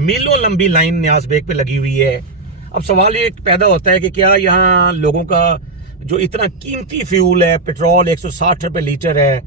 मीलों लंबी लाइन न्यास बेग पे लगी हुई है। अब सवाल ये पैदा होता है कि क्या यहाँ लोगों का जो इतना कीमती फ्यूल है, पेट्रोल 160 रुपये लीटर है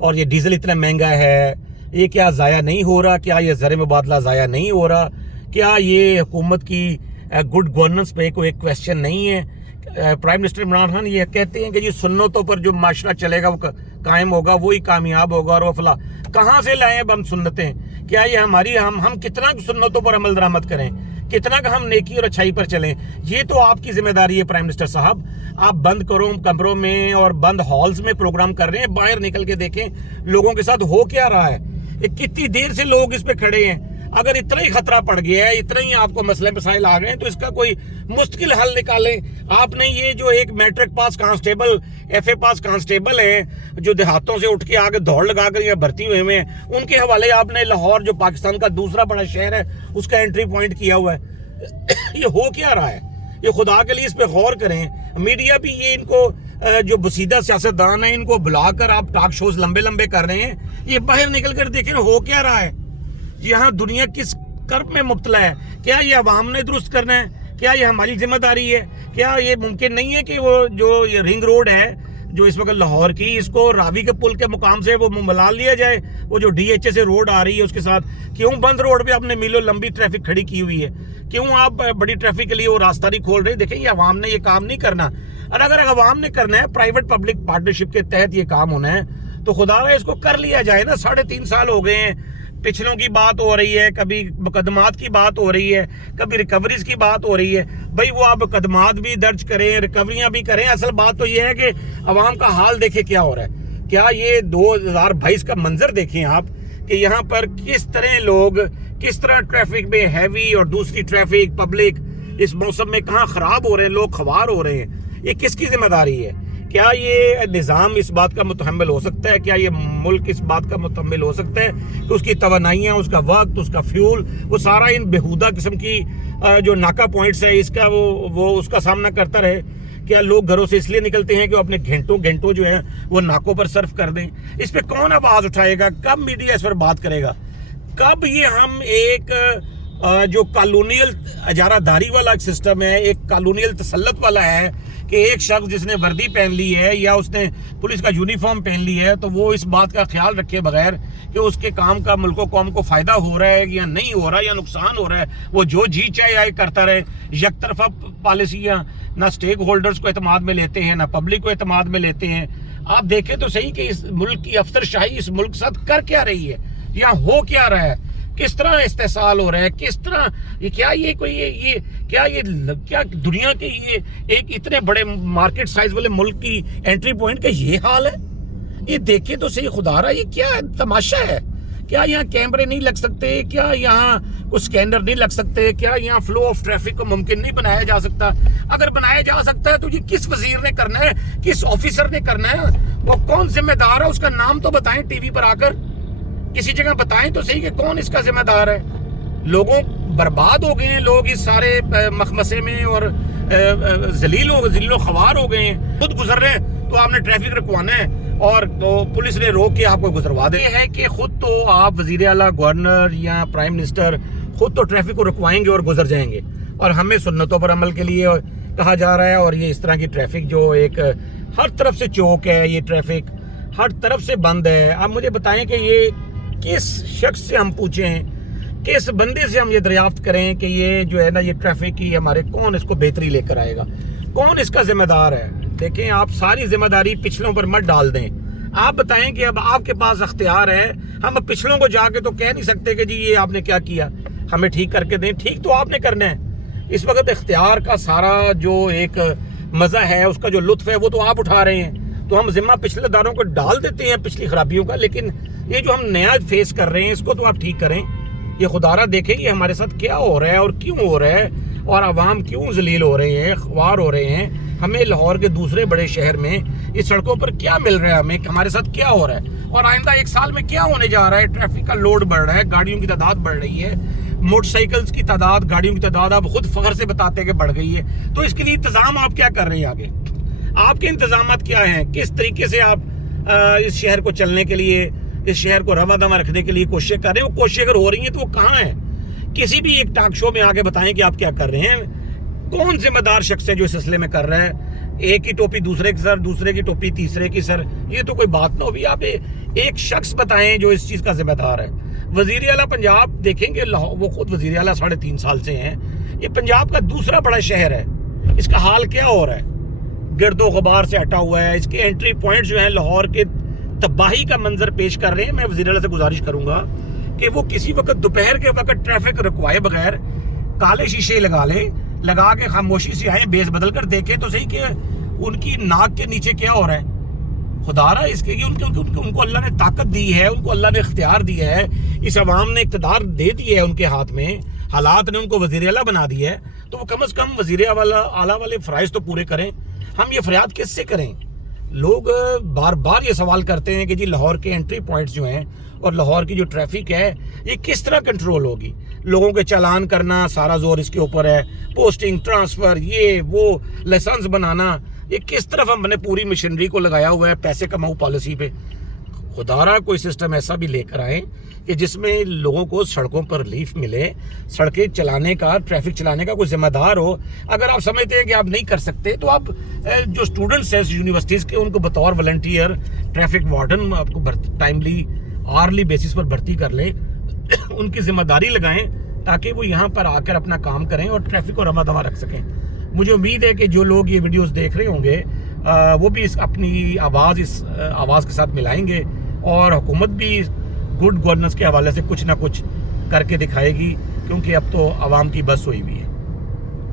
और ये डीजल इतना महंगा है, ये क्या ज़ाया नहीं हो रहा? क्या ये ज़र मुबादला ज़ाया नहीं हो रहा? क्या ये हुकूमत की गुड गवर्नेंस पे कोई क्वेश्चन नहीं है? प्राइम मिनिस्टर इमरान खान ये कहते हैं कि जी सुन्नतों पर जो माशरा चलेगा वो कायम होगा, वही कामयाब होगा और वो फला। कहाँ से लाएं अब हम सुन्नतें? क्या ये हमारी हम कितना सुन्नतों पर अमल दरामद करें, कितना का हम नेकी और अच्छाई पर चलें? ये तो आपकी जिम्मेदारी है प्राइम मिनिस्टर साहब। आप बंद कमरों में और बंद हॉल्स में प्रोग्राम कर रहे हैं, बाहर निकल के देखें लोगों के साथ हो क्या रहा है। कितनी देर से लोग इस पे खड़े हैं। अगर इतना ही खतरा पड़ गया है, इतना ही आपको मसले मसाइल आ गए हैं, तो इसका कोई मुश्किल हल निकालें। आपने ये जो एक मैट्रिक पास कांस्टेबल, FA पास कांस्टेबल है जो देहातों से उठ के आगे दौड़ लगा कर भर्ती हुए हैं, उनके हवाले आपने लाहौर जो पाकिस्तान का दूसरा बड़ा शहर है उसका एंट्री पॉइंट किया हुआ है। ये हो क्या रहा है? ये खुदा के लिए इस पे गौर करें। मीडिया भी ये इनको जो बसीदा सियासतदान है इनको बुलाकर आप टॉक शोज लंबे लंबे कर रहे हैं। ये बाहर निकल कर देखें हो क्या रहा है। यहाँ दुनिया किस कर्ब में मुब्तला है? क्या ये अवाम ने दुरुस्त करना है? क्या ये हमारी जिम्मेदारी है? क्या ये मुमकिन नहीं है कि वो जो ये रिंग रोड है जो इस वक्त लाहौर की, इसको रावी के पुल के मुकाम से वो मिला लिया जाए? वो जो DHA से रोड आ रही है उसके साथ क्यों बंद रोड पे आपने मीलों लंबी ट्रैफिक खड़ी की हुई है? क्यों आप बड़ी ट्रैफिक के लिए वो रास्ता नहीं खोल रहे? देखें ये अवाम ने ये काम नहीं करना। और अगर अवाम ने करना है, प्राइवेट पब्लिक पार्टनरशिप के तहत ये काम होना है, तो खुदा इसको कर लिया जाए ना। 3.5 साल हो गए हैं, पिछलों की बात हो रही है, कभी मुकदमात की बात हो रही है, कभी रिकवरीज की बात हो रही है। भाई वो आप मुकदमात भी दर्ज करें, रिकवरियां भी करें। असल बात तो ये है कि अवाम का हाल देखें क्या हो रहा है। क्या ये 2022 का मंजर देखें आप कि यहाँ पर किस तरह लोग, किस तरह ट्रैफिक में हैवी और दूसरी ट्रैफिक पब्लिक इस मौसम में कहाँ खराब हो रहे हैं, लोग खवार हो रहे हैं। ये किसकी जिम्मेदारी है? क्या ये निज़ाम इस बात का मुतहम्मिल हो सकता है? क्या ये मुल्क इस बात का मुतहम्मिल हो सकता है कि उसकी तवानाइयाँ, उसका वक्त, उसका फ्यूल, वो सारा इन बेहुदा किस्म की जो नाका पॉइंट्स है इसका वो उसका सामना करता रहे? क्या लोग घरों से इसलिए निकलते हैं कि वो अपने घंटों जो है वो नाकों पर सर्फ कर दें? इस पर कौन आवाज़ उठाएगा? कब मीडिया इस पर बात करेगा? कब ये हम एक जो कॉलोनियल अजारादारी वाला सिस्टम है, एक कॉलोनियल तसल्लुत वाला है कि एक शख्स जिसने वर्दी पहन ली है या उसने पुलिस का यूनिफॉर्म पहन ली है तो वो इस बात का ख्याल रखे बगैर कि उसके काम का मुल्क कौम को फ़ायदा हो रहा है या नहीं हो रहा है या नुकसान हो रहा है, वो जो जी चाहे आए करता रहे। एक तरफा पॉलिसियाँ ना स्टेक होल्डर्स को एतमाद में लेते हैं, ना पब्लिक को एतमाद में लेते हैं। आप देखें तो सही कि इस मुल्क की अफसरशाही इस मुल्क के साथ कर क्या रही है, यहाँ हो क्या रहा है, किस तरह इस्तेसाल हो रहा है, किस तरह ये क्या दुनिया के ये एक इतने बड़े मार्केट साइज वाले मुल्क की एंट्री पॉइंट का ये हाल है। ये देखे तो सही खुदारा, ये क्या तमाशा है? क्या यहाँ कैमरे नहीं लग सकते? क्या यहाँ कुछ स्कैनर नहीं लग सकते? क्या यहाँ फ्लो ऑफ ट्रैफिक को मुमकिन नहीं बनाया जा सकता? अगर बनाया जा सकता है तो ये किस वजीर ने करना है, किस ऑफिसर ने करना है? वो कौन जिम्मेदार है? उसका नाम तो बताएं, टीवी पर आकर किसी जगह बताएं तो सही कि कौन इसका जिम्मेदार है। लोगों बर्बाद हो गए हैं, लोग इस सारे मखमसे में और जलीलो खवार हो गए हैं। खुद गुजर रहे हैं तो आपने ट्रैफिक रुकवाना है और तो पुलिस ने रोक के आपको गुजरवा दे। ये है कि खुद तो आप वजीर आला, गवर्नर या प्राइम मिनिस्टर खुद तो ट्रैफिक को रुकवाएंगे और गुजर जाएंगे और हमें सुन्नतों पर अमल के लिए कहा जा रहा है। और ये इस तरह की ट्रैफिक जो एक हर तरफ से चौक है, ये ट्रैफिक हर तरफ से बंद है। आप मुझे बताएं कि ये किस शख्स से हम पूछें, किस बंदे से हम ये दरियाफ्त करें कि ये जो है ना ये ट्रैफिक की हमारे कौन इसको बेहतरी लेकर आएगा, कौन इसका जिम्मेदार है? देखें आप सारी जिम्मेदारी पिछलों पर मत डाल दें। आप बताएं कि अब आपके पास अख्तियार है, हम पिछलों को जाके तो कह नहीं सकते कि जी ये आपने क्या किया, हमें ठीक करके दें। ठीक तो आपने करना है। इस वक्त इख्तियार का सारा जो एक मज़ा है, उसका जो लुत्फ है वो तो आप उठा रहे हैं। तो हम जिम्मा पिछले दारों को डाल देते हैं पिछली खराबियों का, लेकिन ये जो हम नया फेस कर रहे हैं इसको तो आप ठीक करें। ये खुदारा देखें कि हमारे साथ क्या हो रहा है और क्यों हो रहा है और आवाम क्यों जलील हो रहे हैं, ख्वार हो रहे हैं। हमें लाहौर के दूसरे बड़े शहर में इस सड़कों पर क्या मिल रहा है, हमें हमारे साथ क्या हो रहा है और आइंदा 1 साल में क्या होने जा रहा है। ट्रैफिक का लोड बढ़ रहा है, गाड़ियों की तादाद बढ़ रही है, मोटरसाइकिल्स की तादाद, गाड़ियों की तादाद आप खुद फख्र से बताते हैं कि बढ़ गई है। तो इसके लिए इंतजाम आप क्या कर रहे हैं? आगे आपके इंतजाम क्या हैं? किस तरीके से आप इस शहर को चलने के लिए, इस शहर को रवा दवा रखने के लिए कोशिश कर रहे हैं? वो कोशिश अगर हो रही है तो वो कहाँ है? کسی بھی ایک ٹاک شو میں آ کے بتائیں کہ آپ کیا کر رہے ہیں. کون ذمہ دار شخص ہے جو اس سلسلے میں کر رہا ہے؟ ایک کی ٹوپی دوسرے کی سر، دوسرے کی ٹوپی تیسرے کی سر، یہ تو کوئی بات نہ ہوئی. آپ ایک شخص بتائیں جو اس چیز کا ذمہ دار ہے. وزیر اعلیٰ پنجاب دیکھیں گے، وہ خود وزیر اعلیٰ 3.5 سال سے ہیں. یہ پنجاب کا دوسرا بڑا شہر ہے. اس کا حال کیا ہو رہا ہے؟ گرد و غبار سے ہٹا ہوا ہے. اس کے انٹری پوائنٹ جو ہیں لاہور کے تباہی کا منظر پیش کر رہے ہیں. میں وزیر اعلیٰ سے گزارش کروں گا کہ وہ کسی وقت دوپہر کے وقت ٹریفک رکوائے بغیر کالے شیشے لگا لیں، لگا کے خاموشی سے آئیں، بیس بدل کر دیکھیں تو صحیح کہ ان کی ناک کے نیچے کیا ہو رہا ہے. خدا رہا اس کے ان کو اللہ نے طاقت دی ہے، ان کو اللہ نے اختیار دیا ہے، اس عوام نے اقتدار دے دی ہے ان کے ہاتھ میں، حالات نے ان کو وزیر اعلیٰ بنا دی ہے، تو وہ کم از کم وزیر اعلیٰ والے فرائض تو پورے کریں. ہم یہ فریاد کس سے کریں؟ لوگ بار بار یہ سوال کرتے ہیں کہ جی لاہور کے انٹری پوائنٹس جو ہیں اور لاہور کی جو ٹریفک ہے یہ کس طرح کنٹرول ہوگی؟ لوگوں کے چالان کرنا سارا زور اس کے اوپر ہے، پوسٹنگ، ٹرانسفر، یہ وہ، لائسنس بنانا، یہ کس طرف ہم نے پوری مشینری کو لگایا ہوا ہے پیسے کماؤ پالیسی پہ. خدا رہا کوئی سسٹم ایسا بھی لے کر آئیں کہ جس میں لوگوں کو سڑکوں پر ریلیف ملے، سڑکیں چلانے کا، ٹریفک چلانے کا کوئی ذمہ دار ہو. اگر آپ سمجھتے ہیں کہ آپ نہیں کر سکتے تو آپ جو اسٹوڈنٹس ہیں یونیورسٹیز کے ان کو بطور والنٹیئر ٹریفک وارڈن آپ کو ٹائملی آرلی بیسس پر بھرتی کر لیں، ان کی ذمہ داری لگائیں تاکہ وہ یہاں پر آ کر اپنا کام کریں اور ٹریفک کو رواں دواں رکھ سکیں. مجھے امید ہے کہ جو لوگ یہ ویڈیوز دیکھ رہے ہوں گے وہ بھی اپنی اس آواز کے ساتھ ملائیں گے، اور حکومت بھی گڈ گورننس کے حوالے سے کچھ نہ کچھ کر کے دکھائے گی، کیونکہ اب تو عوام کی بس ہوئی ہوئی ہے.